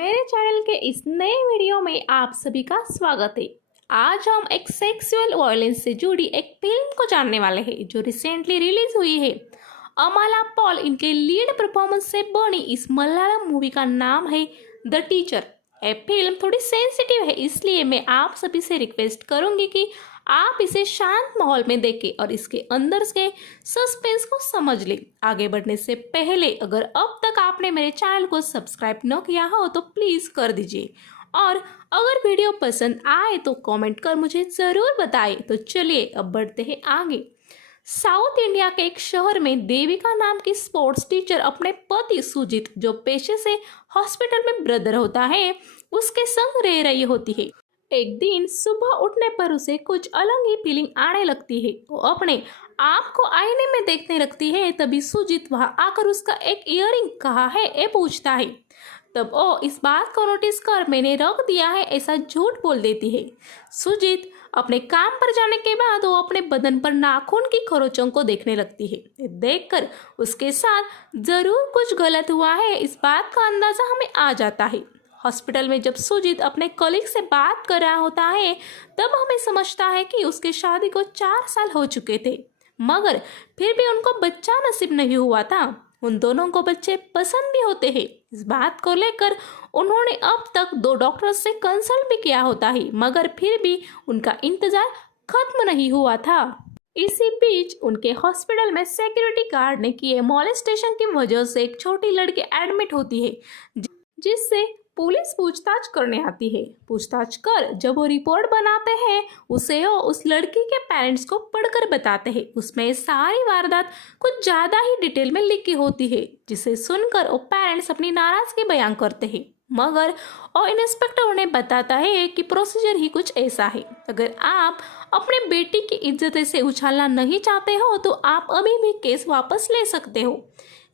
मेरे चैनल के इस नए वीडियो में आप सभी का स्वागत है। आज हम एक सेक्सुअल वायलेंस से जुड़ी एक फिल्म को जानने वाले हैं जो रिसेंटली रिलीज हुई है। अमाला पॉल इनके लीड परफॉर्मेंस से बनी इस मलयालम मूवी का नाम है द टीचर। ये फिल्म थोड़ी सेंसिटिव है, इसलिए मैं आप सभी से रिक्वेस्ट करूंगी कि आप इसे शांत माहौल में देखें और इसके अंदर के सस्पेंस को समझ लें। आगे बढ़ने से पहले अगर अब तक आपने मेरे चैनल को सब्सक्राइब न किया हो तो प्लीज कर दीजिए, और अगर वीडियो पसंद आए तो कमेंट कर मुझे जरूर बताएं। तो चलिए अब बढ़ते हैं आगे। साउथ इंडिया के एक शहर में देविका नाम की स्पोर्ट्स टीचर अपने पति सुजीत, जो पेशे से हॉस्पिटल में ब्रदर होता है, उसके संग रह रही होती है। एक दिन सुबह उठने पर उसे कुछ अलग ही फीलिंग आने लगती है। वो अपने आप को आईने में देखने लगती है। तभी सुजीत वहां आकर उसका एक इयररिंग कहाँ है ये पूछता है। तब वो इस बात को नोटिस कर मैंने रख दिया है ऐसा झूठ बोल देती है। सुजीत अपने काम पर जाने के बाद वो अपने बदन पर नाखून की खरोंचों को देखने लगती है। देखकर उसके साथ जरूर कुछ गलत हुआ है इस बात का अंदाजा हमें आ जाता है। हॉस्पिटल में जब सुजीत अपने कलीग से बात कर रहा होता है तब हमें समझता है कि उसकी शादी को 4 साल हो चुके थे, मगर फिर भी उनको बच्चा नसीब नहीं हुआ था। उन दोनों को बच्चे पसंद भी होते हैं। इस बात को लेकर उन्होंने अब तक 2 डॉक्टर्स से कंसल्ट भी किया होता है, मगर फिर भी उनका इंतजार खत्म नहीं हुआ था। इसी बीच उनके हॉस्पिटल में सिक्योरिटी गार्ड ने किए मॉलेस्टेशन की वजह से एक छोटी लड़की एडमिट होती है, जिससे पुलिस पूछताछ करने आती है। पूछताछ कर जब वो रिपोर्ट बनाते हैं उसे वो उस लड़की के पेरेंट्स को पढ़कर बताते हैं। उसमें सारी वारदात कुछ ज्यादा ही डिटेल में लिखी होती है, जिसे सुनकर वो पेरेंट्स अपनी नाराजगी बयान करते हैं। मगर और इंस्पेक्टर उन्हें बताता है कि प्रोसीजर ही कुछ ऐसा है। अगर आप अपने बेटी की इज्जत से उछालना नहीं चाहते हो तो आप अभी भी केस वापस ले सकते हो।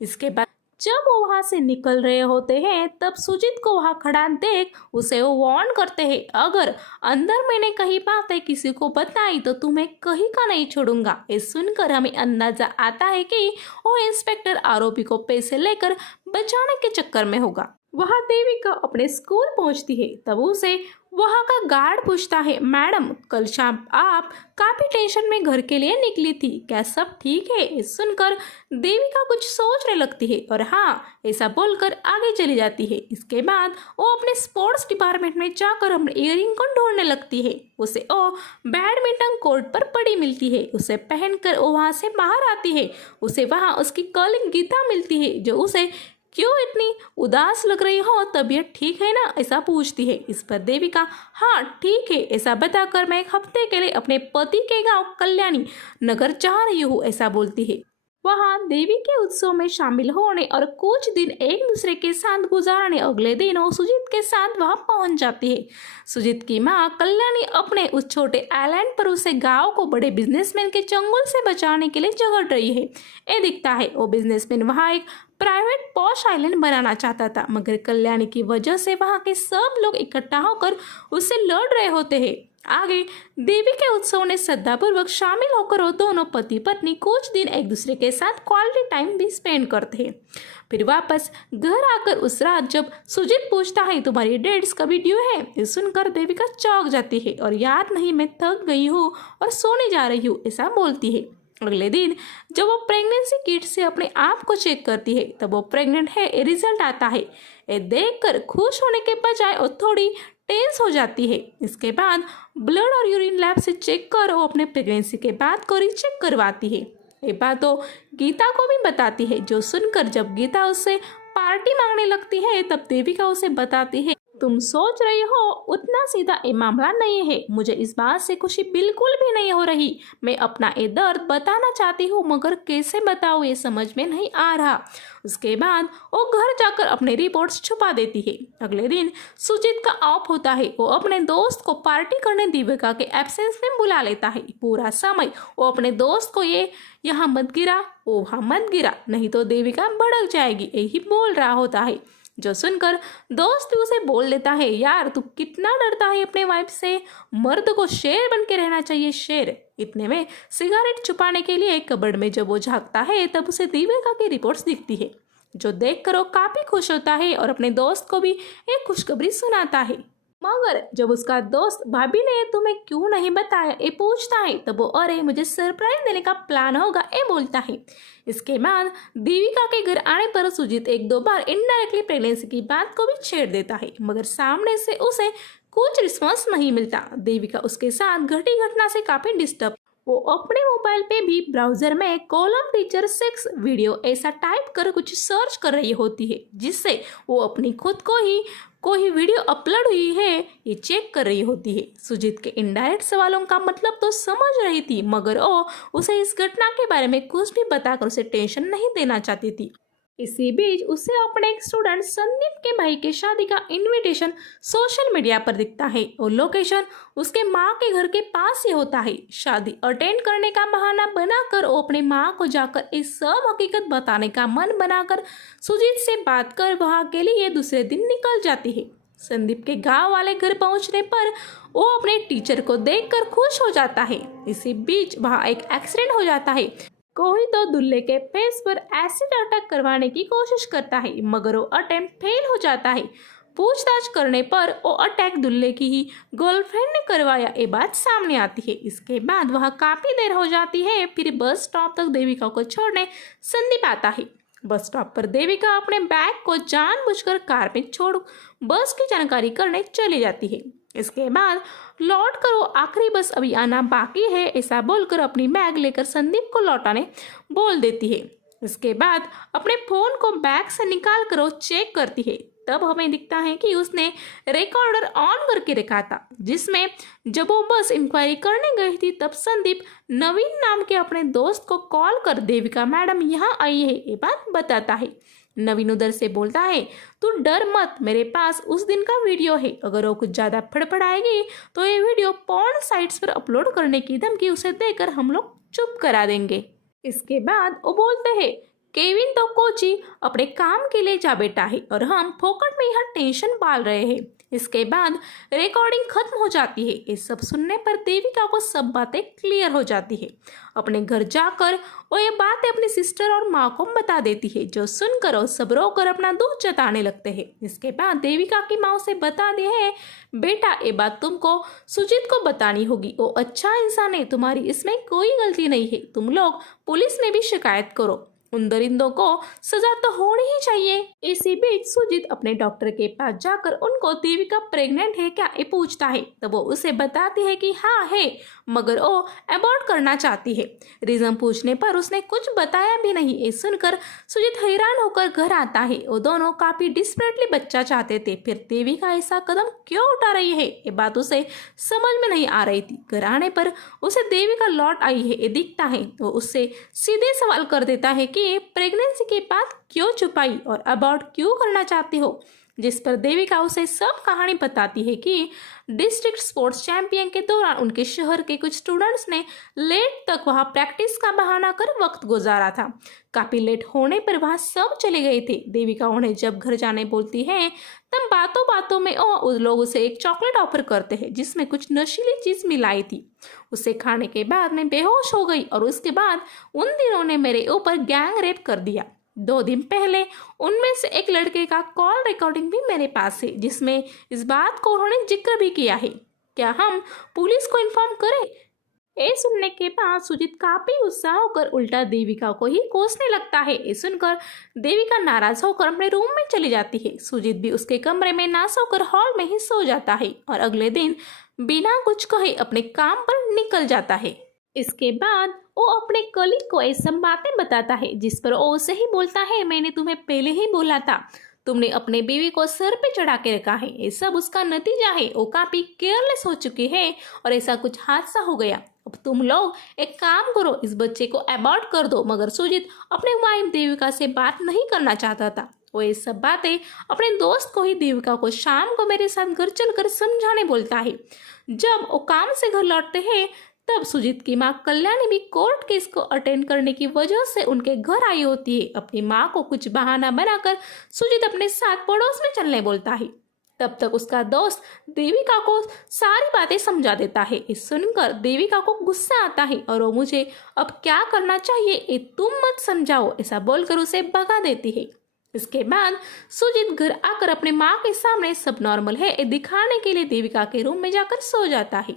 इसके बाद जब वो वहां से निकल रहे होते हैं तब सुजीत को वहां खड़ा देख उसे वो वार्न करते हैं, अगर अंदर मैंने कहीं बातें किसी को बताई तो तुम्हें कहीं का नहीं छोड़ूंगा। ये सुनकर हमें अंदाजा आता है कि वो इंस्पेक्टर आरोपी को पैसे लेकर बचाने के चक्कर में होगा। वहां देविका अपने स्कूल पहुंचती है। तब उसे वहां का गार्ड पूछता है, मैडम कल शाम आप काफी टेंशन में घर के लिए निकली थी, क्या सब ठीक है? सुनकर देविका कुछ सोचने लगती है और हाँ ऐसा बोलकर आगे चली जाती है। इसके बाद वो अपने स्पोर्ट्स डिपार्टमेंट में जाकर अपने इयररिंग को ढूंढने लगती है। उसे वो बैडमिंटन कोर्ट पर पड़ी मिलती है। उसे पहनकर वो वहां से बाहर आती है। उसे वहां उसकी कलीग गीता मिलती है, जो उसे क्यों इतनी उदास लग रही हो, तबीयत ठीक है ना, ऐसा पूछती है। इस पर देविका हाँ ठीक है ऐसा बताकर मैं एक हफ्ते के लिए अपने पति के गांव कल्याणी नगर जा रही हूँ ऐसा बोलती है। वहां देवी के उत्सव में शामिल होने और कुछ दिन एक दूसरे के साथ गुजारने अगले दिन वो सुजीत के साथ वहां पहुंच जाती है। सुजीत की मां कल्याणी अपने उस छोटे आइलैंड पर उसे गांव को बड़े बिजनेसमैन के चंगुल से बचाने के लिए झगड़ रही है। ये दिखता है वो बिजनेसमैन वहां एक प्राइवेट पॉश आइलैंड बनाना चाहता था, मगर कल्याणी की वजह से वहां के सब लोग इकट्ठा होकर उससे लड़ रहे होते हैं। आगे देवी के उत्सव ने श्रद्धापूर्वक शामिल होकर वो दोनों पति पत्नी कुछ दिन एक दूसरे के साथ क्वालिटी टाइम भी स्पेंड करते हैं। फिर वापस घर आकर उस रात जब सुजीत पूछता है तुम्हारी डेट्स कभी ड्यू है, ये सुनकर देविका चौंक जाती है और याद नहीं मैं थक गई हूँ और सोने जा रही हूँ ऐसा बोलती है। अगले दिन जब वो प्रेगनेंसी किट से अपने आप को चेक करती है तब वो प्रेग्नेंट है ये रिजल्ट आता है। ये देखकर खुश होने के बजाय वो थोड़ी टेंस हो जाती है। इसके बाद ब्लड और यूरिन लैब से चेक कर वो अपने प्रेगनेंसी के बाद को रीचेक करवाती है। ये बात वो गीता को भी बताती है, जो सुनकर जब गीता उससे पार्टी मांगने लगती है तब देविका उसे बताती है तुम सोच रही हो उतना सीधा ये मामला नहीं है, मुझे इस बात से खुशी बिल्कुल भी नहीं हो रही। मैं अपना ये दर्द बताना चाहती हूँ मगर कैसे बताऊँ ये समझ में नहीं आ रहा। उसके बाद वो घर जाकर अपने रिपोर्ट्स छुपा देती है। अगले दिन सुजीत का ऑफ होता है। वो अपने दोस्त को पार्टी करने देविका के एब्सेंस में बुला लेता है। पूरा समय वो अपने दोस्त को ये यहाँ मत गिरा वो वहाँ मत गिरा, नहीं तो देविका भड़क जाएगी, यही बोल रहा होता है। जो सुनकर दोस्त भी उसे बोल देता है यार तू कितना डरता है अपने वाइफ से, मर्द को शेर बन के रहना चाहिए शेर। इतने में सिगरेट छुपाने के लिए कबर्ड में जब वो झांकता है तब उसे देविका की रिपोर्ट्स दिखती है। जो देखकर वो काफी खुश होता है और अपने दोस्त को भी एक खुशखबरी सुनाता है। मगर जब उसका दोस्त भाभी ने तुम्हें क्यों नहीं बताया ये पूछता है तब वो अरे मुझे सरप्राइज देने का प्लान होगा ये बोलता है। इसके बाद देविका के घर आने पर सुजीत एक दो बार इनडायरेक्टली प्रेगनेंसी की बात को भी छेड़ देता है, मगर सामने से उसे कुछ रिस्पॉन्स नहीं मिलता। देविका उसके साथ घटी घटना से काफी डिस्टर्ब, वो अपने मोबाइल पे भी ब्राउजर में कॉलम टीचर 6 वीडियो ऐसा टाइप कर कुछ सर्च कर रही होती है, जिससे वो अपनी खुद को ही कोई वीडियो अपलोड हुई है ये चेक कर रही होती है। सुजीत के इनडायरेक्ट सवालों का मतलब तो समझ रही थी, मगर वो उसे इस घटना के बारे में कुछ भी बताकर उसे टेंशन नहीं देना चाहती थी। इसी बीच उसे अपने एक स्टूडेंट संदीप के भाई के शादी का इनविटेशन सोशल मीडिया पर दिखता है और लोकेशन उसके माँ के घर के पास ही होता है। शादी अटेंड करने का बहाना बनाकर वो अपनी माँ को जाकर इस सब हकीकत बताने का मन बनाकर सुजीत से बात कर वहाँ के लिए दूसरे दिन निकल जाती है। संदीप के गांव वाले घर पहुंचने पर वो अपने टीचर को देखकर खुश हो जाता है। इसी बीच वहाँ एक एक्सीडेंट हो जाता है। कोई तो दूल्हे के फेस पर एसिड अटैक करवाने की कोशिश करता है, मगर वो अटेम्प्ट फेल हो जाता है। पूछताछ करने पर वो अटैक दूल्हे की ही गर्लफ्रेंड ने करवाया ये बात सामने आती है। इसके बाद वह काफी देर हो जाती है। फिर बस स्टॉप तक देविका को छोड़ने संदीप आता है। बस स्टॉप पर देविका अपने बैग को जानबूझकर कार में छोड़ बस की जानकारी करने चली जाती है। इसके बाद लौट कर वो आखिरी बस अभी आना बाकी है ऐसा बोलकर अपनी बैग लेकर संदीप को लौटाने बोल देती है। इसके बाद अपने फोन को बैग से निकाल कर वो चेक करती है। तब हमें दिखता है कि उसने रिकॉर्डर ऑन करके रखा था, जिसमें जब वो बस इंक्वायरी करने गई थी तब संदीप नवीन नाम के अपने दोस्त को कॉल कर देविका मैडम यहाँ आई है ये बात बताता है। नवीन उधर से बोलता है तू डर मत, मेरे पास उस दिन का वीडियो है, अगर वो कुछ ज़्यादा फड़फड़ाएगी तो ये वीडियो पॉर्न साइट्स पर अपलोड करने की धमकी उसे देकर हम लोग चुप करा देंगे। इसके बाद वो बोलते हैं केविन तो कोची अपने काम के लिए जा बैठा है और हम फोकट में यहाँ टेंशन पाल रहे हैं। इसके बाद रिकॉर्डिंग खत्म हो जाती है। ये सब सुनने पर देविका को सब बातें क्लियर हो जाती है। अपने घर जाकर वो ये बातें अपनी सिस्टर और माँ को बता देती है, जो सुनकर वो सब रोकर अपना दुख जताने लगते हैं। इसके बाद देविका की माँ उसे बता दी है बेटा ये बात तुमको सुजीत को बतानी होगी, वो अच्छा इंसान है, तुम्हारी इसमें कोई गलती नहीं है, तुम लोग पुलिस में भी शिकायत करो, उन दरिंदों को सजा तो होनी ही चाहिए। इसी बीच सुजीत अपने डॉक्टर के पास जाकर उनको देविका प्रेग्नेंट है क्या ये पूछता है, तब वो उसे बताती है कि हाँ है, मगर वो अबॉर्ट करना चाहती है। रीजन पूछने पर उसने कुछ बताया भी नहीं। ये सुनकर सुजीत हैरान होकर घर आता है। वो दोनों काफी डिस्परेटली बच्चा चाहते थे, फिर देविका ऐसा कदम क्यों उठा रही है ये बात उसे समझ में नहीं आ रही थी। घर आने पर उसे देविका लौट आई है ये दिखता है तो उससे सीधे सवाल कर देता है कि प्रेगनेंसी के बाद क्यों छुपाई और अबॉर्ट क्यों करना चाहती हो, जिस पर देविका उसे सब कहानी बताती है कि डिस्ट्रिक्ट स्पोर्ट्स चैंपियन के दौरान उनके शहर के कुछ स्टूडेंट्स ने लेट तक वहां प्रैक्टिस का बहाना कर वक्त गुजारा था। काफी लेट होने पर वहां सब चले गए थे। देविका उन्हें जब घर जाने बोलती है तब बातों बातों में उस लोग उसे एक चॉकलेट ऑफर करते हैं जिसमें कुछ नशीली चीज मिलाई थी। उसे खाने के बाद मैं बेहोश हो गई और उसके बाद उन दिनों ने मेरे ऊपर गैंग रेप कर दिया। 2 दिन पहले उनमें से एक लड़के का कॉल रिकॉर्डिंग भी मेरे पास है जिसमें इस बात को उन्होंने जिक्र भी किया है। क्या हम पुलिस को इन्फॉर्म करें? ये सुनने के बाद सुजीत काफी उत्साह होकर उल्टा देविका को ही कोसने लगता है। ये सुनकर देविका नाराज होकर अपने रूम में चली जाती है। सुजीत भी उसके कमरे में ना सोकर हॉल में ही सो जाता है और अगले दिन बिना कुछ कहे अपने काम पर निकल जाता है। इसके बाद वो अपने कलीग को ये सब बातें बताता है, जिस पर वो उसे ही बोलता है मैंने तुम्हें पहले ही बोला था, तुमने अपने बीवी को सर पे चढ़ा के रखा है, ये सब उसका नतीजा है। वो काफी केयरलेस हो चुकी है और ऐसा कुछ हादसा हो गया। अब तुम लोग एक काम करो, इस बच्चे को अबॉर्ट कर दो। मगर सुजीत अपने वाइफ देविका से बात नहीं करना चाहता था। वो ये सब बातें अपने दोस्त को ही देविका को शाम को मेरे साथ घर चलकर समझाने बोलता है। जब वो काम से घर लौटते हैं तब सुजीत की माँ कल्याणी भी कोर्ट केस को अटेंड करने की वजह से उनके घर आई होती है। अपनी माँ को कुछ बहाना बनाकर सुजीत अपने साथ पड़ोस में चलने बोलता है। तब तक उसका दोस्त देविका को सारी बातें समझा देता है। इस सुनकर देविका को गुस्सा आता है और वो मुझे अब क्या करना चाहिए ये तुम मत समझाओ ऐसा बोलकर उसे भगा देती है। इसके बाद सुजीत घर आकर अपने माँ के सामने सब नॉर्मल है ये दिखाने के लिए देविका के रूम में जाकर सो जाता है।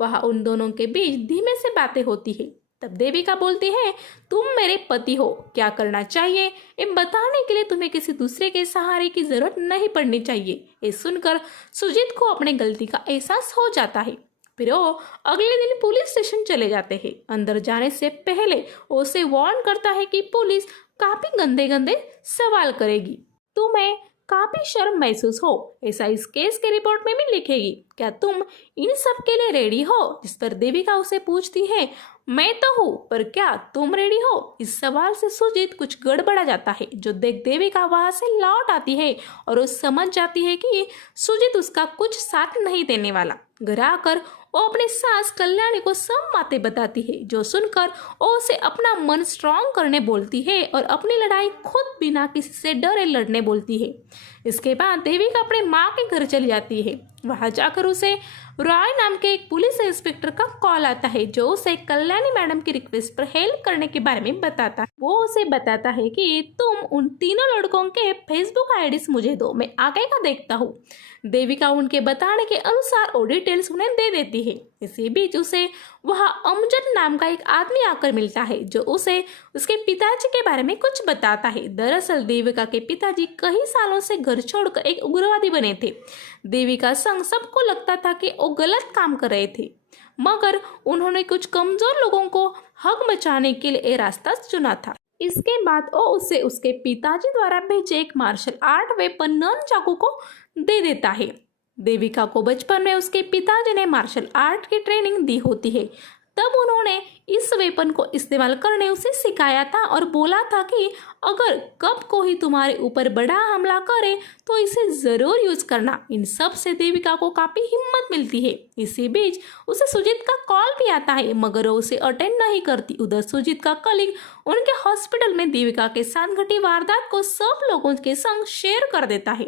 वहाँ उन दोनों के बीच धीमे से बातें होती है। तब देविका बोलती है, तुम मेरे पति हो, क्या करना चाहिए ये बताने के लिए तुम्हें किसी दूसरे के सहारे की जरूरत नहीं पड़नी चाहिए। ये सुनकर सुजीत को अपने गलती का एहसास हो जाता है। फिर वो अगले दिन पुलिस स्टेशन चले जाते हैं। अंदर जाने से पहले वो उसे वार्न करता है कि पुलिस काफी गंदे गंदे सवाल करेगी, तुम्हें काफी शर्म महसूस हो ऐसा इस केस के रिपोर्ट में भी लिखेगी। क्या तुम इन सब के लिए रेडी हो? जिस पर देविका उसे पूछती है, मैं तो हूँ, पर क्या तुम रेडी हो? इस सवाल से सुजीत कुछ गड़बड़ा जाता है, जो देख देविका वहां से लौट आती है और वो समझ जाती है कि सुजीत उसका कुछ साथ नहीं देने वाला। घर आकर वो अपनी सास कल्याणी को सब बातें बताती है, जो सुनकर वो उसे अपना मन स्ट्रांग करने बोलती है और अपनी लड़ाई खुद बिना किसी से डरे लड़ने बोलती है। इसके बाद देविका अपने माँ के घर चली जाती है। वहां जाकर उसे रॉय नाम के एक पुलिस इंस्पेक्टर का कॉल आता है, जो उसे कल्याणी मैडम की रिक्वेस्ट पर हेल्प करने के बारे में बताता है। वो उसे बताता है कि तुम उन तीनों लड़कों के फेसबुक आईडीज मुझे दो, मैं आगे का देखता हूँ। देविका उनके बताने के अनुसार वो डिटेल्स उन्हें दे देती है। इसी बीच उसे वहाँ अमजद नाम का एक आदमी आकर मिलता है, जो उसे उसके पिताजी के बारे में कुछ बताता है। दरअसल देविका के पिताजी कई सालों से घर छोड़कर एक उग्रवादी बने थे। देविका संग सबको लगता था कि वो गलत काम कर रहे थे, मगर उन्होंने कुछ कमजोर लोगों को हक बचाने के लिए ये रास्ता चुना था। इसके बाद वो उसे उसके पिताजी द्वारा भेजे एक मार्शल आर्ट वेपन नन चाकू को दे देता है। देविका को बचपन में उसके पिताजी ने मार्शल आर्ट की ट्रेनिंग दी होती है, तब उन्होंने इस वेपन को इस्तेमाल करने उसे सिखाया था और बोला था कि अगर कब कोई तुम्हारे ऊपर बड़ा हमला करे तो इसे जरूर यूज करना। इन सब से देविका को काफी हिम्मत मिलती है। इसी बीच उसे सुजीत का कॉल भी आता है, मगर वो उसे अटेंड नहीं करती। उधर सुजीत का कलीग उनके हॉस्पिटल में देविका के साथ घटी वारदात को सब लोगों के संग शेयर कर देता है,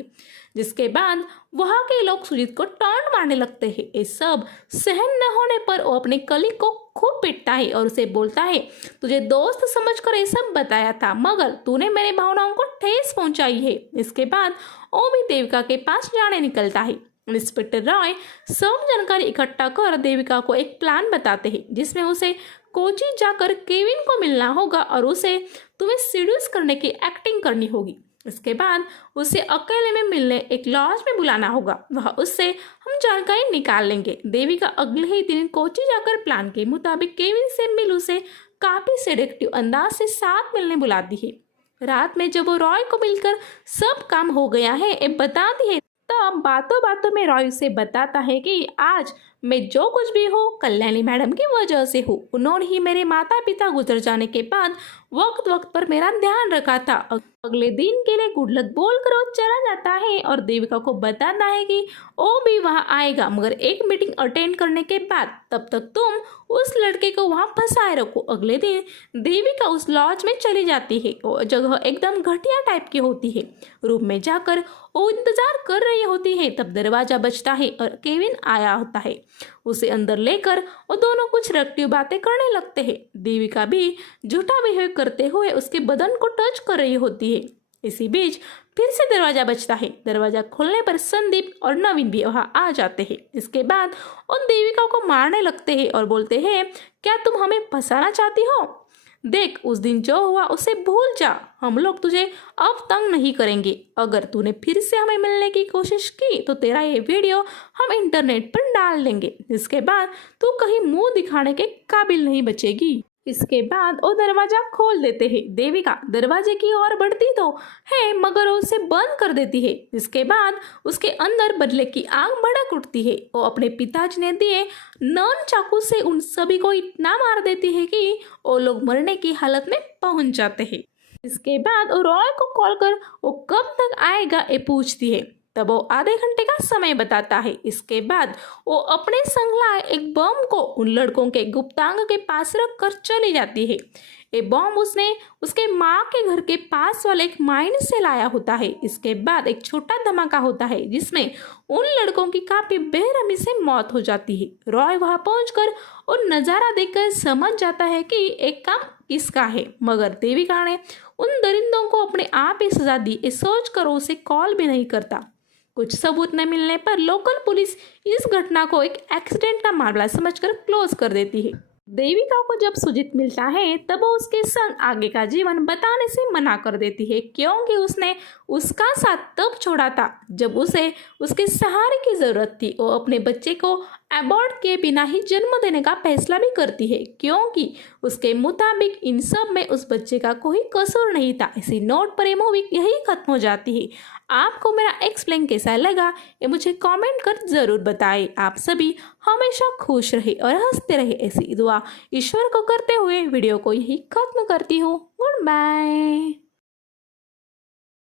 जिसके बाद वहां के लोग सुजीत को टॉन्ट मारने लगते हैं। ये सब सहन न होने पर वो अपने कलीग को खूब पीटता है और उसे बोलता है, तुझे दोस्त समझकर ये सब बताया था, मगर तूने मेरी भावनाओं को ठेस पहुंचाई है। इसके बाद वो भी देविका के पास जाने निकलता है। इंस्पेक्टर रॉय सब जानकारी इकट्ठा कर देविका को एक प्लान बताते हैं, जिसमें उसे कोची जाकर केविन को मिलना होगा और उसे तुम्हें सीड्यूस करने की एक्टिंग करनी होगी। इसके बाद उसे अकेले में मिलने एक लॉज में बुलाना होगा, वह उससे हम जानकारी निकाल लेंगे। देविका अगले ही दिन कोची जाकर प्लान के मुताबिक केविन से मिल उसे काफी सेडेक्टिव अंदाज से साथ मिलने बुलाती है। रात में जब वो रॉय को मिलकर सब काम हो गया है ये बताती है, तब बातों बातों में रॉय उसे बताता है कि आज मैं जो कुछ भी हूँ कल्याणी मैडम की वजह से हूँ। उन्होंने ही मेरे माता पिता गुजर जाने के बाद वक्त वक्त पर मेरा ध्यान रखा था। अगले दिन के लिए गुड लक बोलकर वो चला जाता है और देविका को बताता है कि वो भी वहाँ आएगा, मगर एक मीटिंग अटेंड करने के बाद। तब तक तुम उस लड़के को वहाँ फंसाए रखो। अगले दिन देविका उस लॉज में चली जाती है। वो जगह एकदम घटिया टाइप की होती है। रूम में जाकर वो इंतजार कर रही होती है, तब दरवाजा बजता है और केविन आया होता है। उसे अंदर लेकर वो दोनों कुछ रट्टिव बातें करने लगते हैं। देविका भी झूठा बिहेव करते हुए उसके बदन को टच कर रही होती है। इसी बीच फिर से दरवाजा बजता है। दरवाजा खोलने पर संदीप और नवीन भी वहां आ जाते हैं। इसके बाद उन देविका को मारने लगते हैं और बोलते हैं, क्या तुम हमें फंसाना चाहती हो? देख, उस दिन जो हुआ उसे भूल जा, हम लोग तुझे अब तंग नहीं करेंगे। अगर तूने फिर से हमें मिलने की कोशिश की तो तेरा ये वीडियो हम इंटरनेट पर डाल देंगे। इसके बाद तू कहीं मुंह दिखाने के काबिल नहीं बचेगी। इसके बाद वो दरवाजा खोल देते हैं। देविका दरवाजे की ओर बढ़ती तो है, मगर उसे बंद कर देती है। इसके बाद उसके अंदर बदले की आग भड़क उठती है। वो अपने पिताजी ने दिए नन चाकू से उन सभी को इतना मार देती है कि वो लोग मरने की हालत में पहुंच जाते हैं। इसके बाद वो रॉय को कॉल कर वो कब तक आएगा ये पूछती है। तब वो आधे घंटे का समय बताता है। इसके बाद वो अपने संग लाए एक बम को उन लड़कों के गुप्तांग के पास रख कर चली जाती है। ये बम उसने उसके माँ के घर के पास वाले एक माइन से लाया होता है। इसके बाद एक छोटा धमाका होता है, जिसमें उन लड़कों की काफी बेरहमी से मौत हो जाती है। रॉय वहां पहुंचकर और नजारा देखकर समझ जाता है कि एक काम किसका है, मगर देविका ने उन दरिंदों को अपने आप ही सजा दी, ये सोच कर उसे कॉल भी नहीं करता। कुछ सबूत न मिलने पर लोकल पुलिस इस घटना को एक एक्सीडेंट का मामला समझकर क्लोज कर देती है। देविका को जब सुजीत मिलता है तब वो उसके संग आगे का जीवन बताने से मना कर देती है, क्योंकि उसने उसका साथ तब छोड़ा था जब उसे उसके सहारे की जरूरत थी। वो अपने बच्चे को अबॉर्ट किए बिना ही जन्म देने का फैसला भी करती है, क्योंकि उसके मुताबिक इन सब में उस बच्चे का कोई कसूर नहीं था। इसी नोट पर ये मूवी यही खत्म हो जाती है। आपको मेरा एक्सप्लेन कैसा लगा ये मुझे कमेंट कर ज़रूर बताएं। आप सभी हमेशा खुश रहे और हंसते रहे, ऐसी दुआ ईश्वर को करते हुए वीडियो को यही खत्म करती हूँ। Good bye.